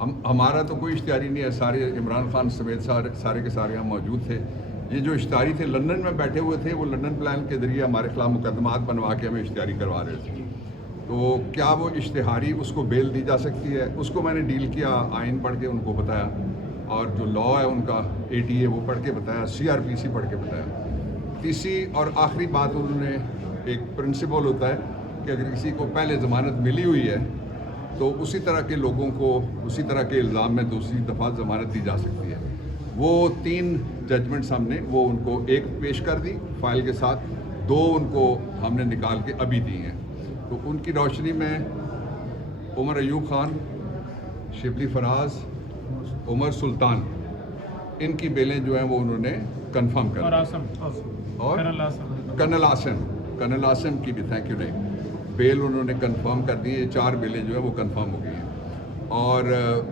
हमारा तो कोई इश्तिहारी नहीं है, सारे इमरान खान समेत सारे के सारे हम मौजूद थे। ये जो इश्तिहारी थे लंदन में बैठे हुए थे, वो लंदन प्लान के ज़रिए हमारे खिलाफ मुकदमात बनवा के हमें इश्तिहारी करवा रहे थे। तो क्या वो इश्तिहारी उसको बेल दी जा सकती है? उसको मैंने डील किया, आइन पढ़ के उनको बताया, और जो लॉ है उनका ATA वो पढ़ के बताया, CRPC पढ़ के बताया। तीसरी और आखिरी बात, उन्होंने एक प्रिंसिपल होता है कि अगर किसी को पहले ज़मानत मिली हुई है तो उसी तरह के लोगों को उसी तरह के इल्ज़ाम में दूसरी दफ़ा ज़मानत दी जा सकती है। वो 3 जजमेंट्स हमने वो उनको एक पेश कर दी फाइल के साथ, 2 उनको हमने निकाल के अभी दी हैं। तो उनकी रोशनी में उमर अयूब खान, शिबली फराज, उमर सुल्तान, इनकी बेलें जो हैं वो उन्होंने कंफर्म कर दी। और कर्नल आसिम की भी थैंक यू नहीं, बेल उन्होंने कंफर्म कर दी। ये 4 बेलें जो है वो कंफर्म हो गई हैं, और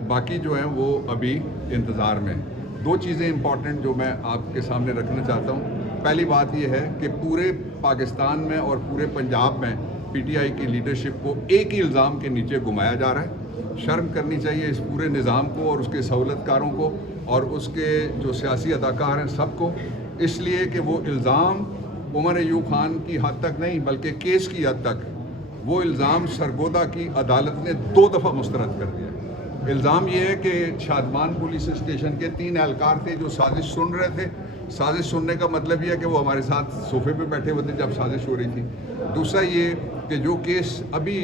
बाकी जो हैं वो अभी इंतज़ार में। 2 चीज़ें इंपॉर्टेंट जो मैं आपके सामने रखना चाहता हूँ। पहली बात ये है कि पूरे पाकिस्तान में और पूरे पंजाब में PTI की लीडरशिप को एक ही इल्ज़ाम के नीचे घुमाया जा रहा है। शर्म करनी चाहिए इस पूरे निज़ाम को और उसके सहूलतकारों को और उसके जो सियासी अदाकार हैं सबको, इसलिए कि वो इल्ज़ाम उमर अयूब खान की हद तक नहीं बल्कि केस की हद तक वो इल्ज़ाम सरगोदा की अदालत ने 2 दफ़ा मुस्तरद कर दिया। इल्ज़ाम ये है कि शादमान पुलिस स्टेशन के 3 एहलकार थे जो साजिश सुन रहे थे। साजिश सुनने का मतलब ये है कि वो हमारे साथ सोफे पे बैठे हुए थे जब साजिश हो रही थी। दूसरा ये कि जो केस अभी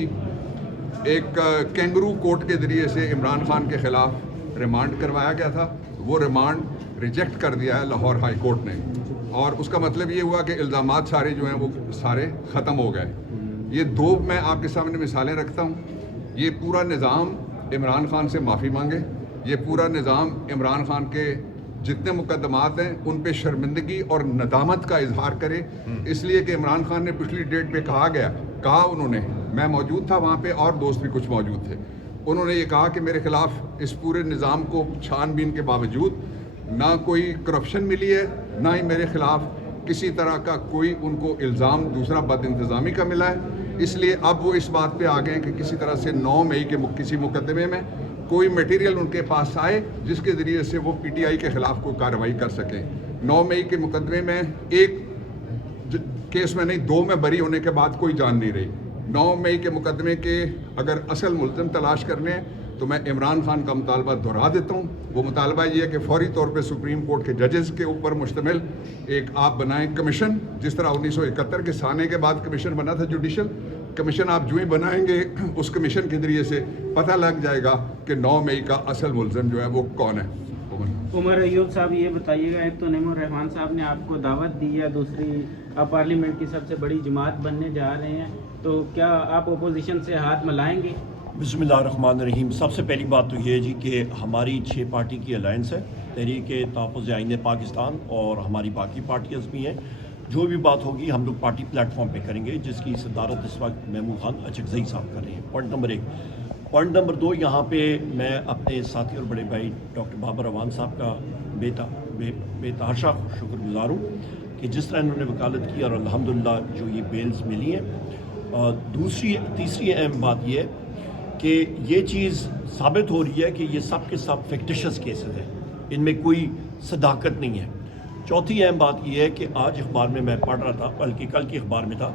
एक कैंगरू कोर्ट के ज़रिए से इमरान खान के ख़िलाफ़ रिमांड करवाया गया था, वो रिमांड रिजेक्ट कर दिया है लाहौर हाई कोर्ट ने, और उसका मतलब ये हुआ कि इल्ज़ामात सारे जो हैं वो सारे ख़त्म हो गए। ये 2 मैं आपके सामने मिसालें रखता हूँ। ये पूरा निज़ाम इमरान खान से माफ़ी मांगे, ये पूरा निज़ाम इमरान खान के जितने मुकदमात हैं उन पे शर्मिंदगी और नदामत का इजहार करे, इसलिए कि इमरान खान ने पिछली डेट पे कहा उन्होंने, मैं मौजूद था वहाँ पे और दोस्त भी कुछ मौजूद थे, उन्होंने ये कहा कि मेरे ख़िलाफ़ इस पूरे निज़ाम को छानबीन के बावजूद ना कोई करप्शन मिली है, ना ही मेरे ख़िलाफ़ किसी तरह का कोई उनको इल्ज़ाम दूसरा बदइंतज़ामी का मिला है। इसलिए अब वो इस बात पे आ गए कि किसी तरह से 9 मई के किसी मुकदमे में कोई मटेरियल उनके पास आए जिसके ज़रिए से वो PTI के ख़िलाफ़ कोई कार्रवाई कर सकें। 9 मई के मुकदमे में एक केस में नहीं 2 में बरी होने के बाद कोई जान नहीं रही। 9 मई के मुकदमे के अगर असल मुल्ज़िम तलाश करने हैं तो मैं इमरान खान का मुतालबा दोहरा देता हूँ। वो मुतालबा ये है कि फौरी तौर पे सुप्रीम कोर्ट के जजेस के ऊपर मुश्तमिल एक आप बनाएं कमीशन, जिस तरह 1971 के साने के बाद कमीशन बना था जुडिशल कमीशन। आप जो ही बनाएंगे उस कमीशन के ज़रिए से पता लग जाएगा कि 9 मई का असल मुल्ज़िम जो है वो कौन है। उमर अयूब साहब ये बताइएगा, एक तो नईमुर रहमान साहब ने आपको दावत दी है, दूसरी आप पार्लियामेंट की सबसे बड़ी जमात बनने जा रहे हैं, तो क्या आप अपोजिशन से हाथ मिलाएंगे? बिस्मिल्लाहिर्रहमानिर्रहीम। सबसे पहली बात तो ये है जी कि हमारी 6 पार्टी की अलायंस है, तहरीक-ए-तहफ़्फ़ुज़ आईन पाकिस्तान, और हमारी बाकी पार्टियाँ भी हैं। जो भी बात होगी हम लोग पार्टी प्लेटफॉर्म पे करेंगे, जिसकी सदारत इस वक्त महमूद खान अचकज़ई साहब कर रहे हैं। Point number 1। पॉइंट नंबर 2, यहाँ पे मैं अपने साथी और बड़े भाई डॉक्टर बाबर अवान साहब का बेतहाशा शुक्रगुज़ार हूँ कि जिस तरह इन्होंने वकालत की और अल्हम्दुलिल्लाह जो ये बेल्स मिली हैं। तीसरी अहम बात ये है कि ये चीज़ साबित हो रही है कि ये सब के सब फिक्टिशियस केसेस हैं, इनमें कोई सदाकत नहीं है। चौथी अहम बात यह है कि आज अखबार में मैं पढ़ रहा था, बल्कि कल के अखबार में था,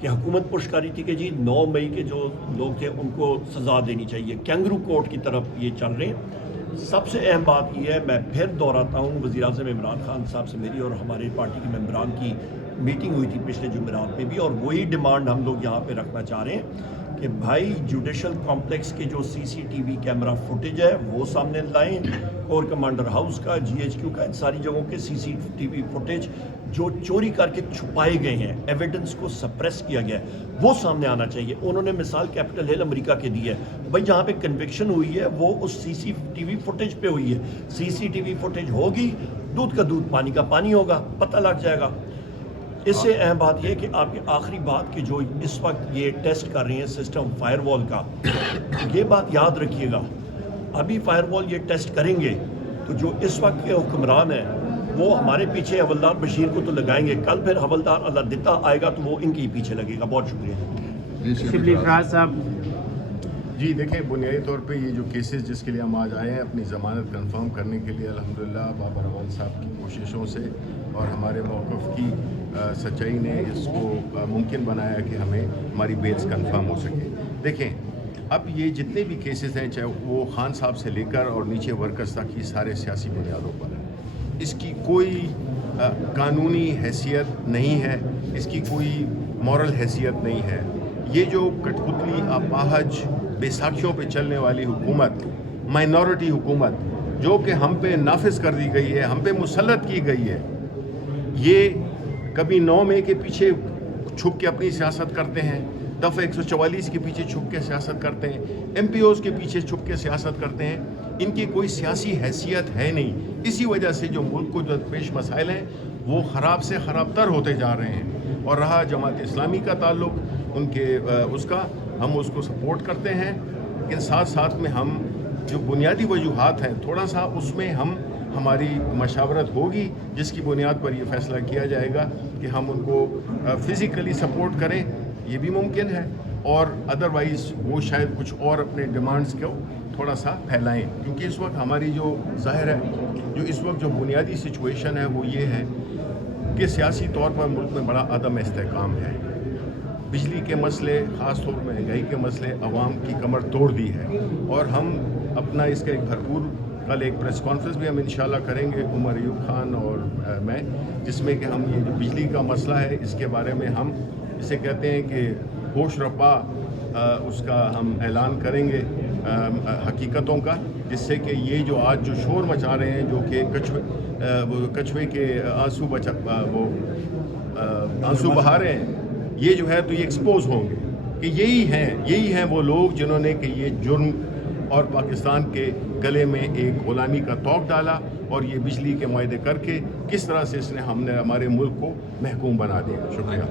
कि हुकूमत पुश कर रही थी कि जी 9 मई के जो लोग थे उनको सज़ा देनी चाहिए। कैंगरू कोर्ट की तरफ ये चल रहे हैं। सबसे अहम बात यह है, मैं फिर दोहराता हूँ, वज़ीर-ए-आज़म इमरान खान साहब से मेरी और हमारे पार्टी के मेंबरान की मीटिंग हुई थी पिछले जुमेरात में भी, और वही डिमांड हम लोग यहाँ पर रखना चाह रहे हैं कि भाई जुडिशल कॉम्प्लेक्स के जो CCTV कैमरा फुटेज है वो सामने लाएं, और कमांडर हाउस का, GHQ का, इन सारी जगहों के CCTV फुटेज जो चोरी करके छुपाए गए हैं, एविडेंस को सप्रेस किया गया है, वो सामने आना चाहिए। उन्होंने मिसाल कैपिटल हिल अमेरिका के दी है, भाई जहाँ पे कन्विक्शन हुई है वो उस CCTV फुटेज पे हुई है। CCTV फुटेज होगी, दूध का दूध पानी का पानी होगा, पता लग जाएगा। इससे अहम बात यह कि आपकी आखिरी बात कि जो इस वक्त ये टेस्ट कर रहे हैं सिस्टम फायरवॉल का, ये बात याद रखिएगा, अभी फायरवॉल ये टेस्ट करेंगे तो जो इस वक्त के हुक्मरान हैं वो हमारे पीछे हवलदार बशीर को तो लगाएंगे, कल फिर हवलदार अल्लाह आएगा तो वो इनके ही पीछे लगेगा। बहुत शुक्रिया। शिबली फराज साहब جی دیکھیں، بنیادی طور پہ یہ جو کیسز جس کے لیے ہم آج آئے ہیں اپنی ضمانت کنفرم کرنے کے لیے، الحمدللہ بابر اول صاحب کی کوششوں سے اور ہمارے موقف کی سچائی نے اس کو ممکن بنایا کہ ہمیں ہماری بیلز کنفرم ہو سکے۔ دیکھیں، اب یہ جتنے بھی کیسز ہیں، چاہے وہ خان صاحب سے لے کر اور نیچے ورکرز تک، یہ سارے سیاسی بنیادوں پر ہیں۔ اس کی کوئی قانونی حیثیت نہیں ہے، اس کی کوئی مورل حیثیت نہیں ہے۔ یہ جو کٹ پتلی اپاہج بے ساکھیوں پہ چلنے والی حکومت، مائنورٹی حکومت جو کہ ہم پہ نافذ کر دی گئی ہے، ہم پہ مسلط کی گئی ہے، یہ کبھی 9 مئی کے پیچھے چھپ کے اپنی سیاست کرتے ہیں، دفعہ 144 کے پیچھے چھپ کے سیاست کرتے ہیں، MPOs کے پیچھے چھپ کے سیاست کرتے ہیں۔ ان کی کوئی سیاسی حیثیت ہے نہیں۔ اسی وجہ سے جو ملک کو جو پیش مسائل ہیں وہ خراب سے خراب تر ہوتے جا رہے ہیں۔ اور رہا جماعت اسلامی کا تعلق، ان کے اس کا ہم اس کو سپورٹ کرتے ہیں، لیکن ساتھ ساتھ میں ہم جو بنیادی وجوہات ہیں تھوڑا سا اس میں ہماری مشاورت ہوگی، جس کی بنیاد پر یہ فیصلہ کیا جائے گا کہ ہم ان کو فزیکلی سپورٹ کریں، یہ بھی ممکن ہے، اور ادروائز وہ شاید کچھ اور اپنے ڈیمانڈز کو تھوڑا سا پھیلائیں، کیونکہ اس وقت ہماری جو ظاہر ہے، جو اس وقت جو بنیادی سچویشن ہے وہ یہ ہے کہ سیاسی طور پر ملک میں بڑا عدم استحکام ہے۔ بجلی کے مسئلے، خاص طور پر مہنگائی کے مسئلے عوام کی کمر توڑ دی ہے، اور ہم اپنا اس کا ایک بھرپور کل ایک پریس کانفرنس بھی ہم انشاءاللہ کریں گے، عمر ایوب خان اور میں، جس میں کہ ہم یہ جو بجلی کا مسئلہ ہے اس کے بارے میں ہم اسے کہتے ہیں کہ ہوش رپا اس کا ہم اعلان کریں گے حقیقتوں کا، جس سے کہ یہ جو آج جو شور مچا رہے ہیں، جو کہ کچھوے کے آنسو بہا رہے ہیں، یہ جو ہے تو یہ ایکسپوز ہوں گے کہ یہی ہیں وہ لوگ جنہوں نے کہ یہ جرم اور پاکستان کے گلے میں ایک غلامی کا طوق ڈالا، اور یہ بجلی کے معاہدے کر کے کس طرح سے ہم نے ہمارے ملک کو محکوم بنا دیا۔ شکریہ۔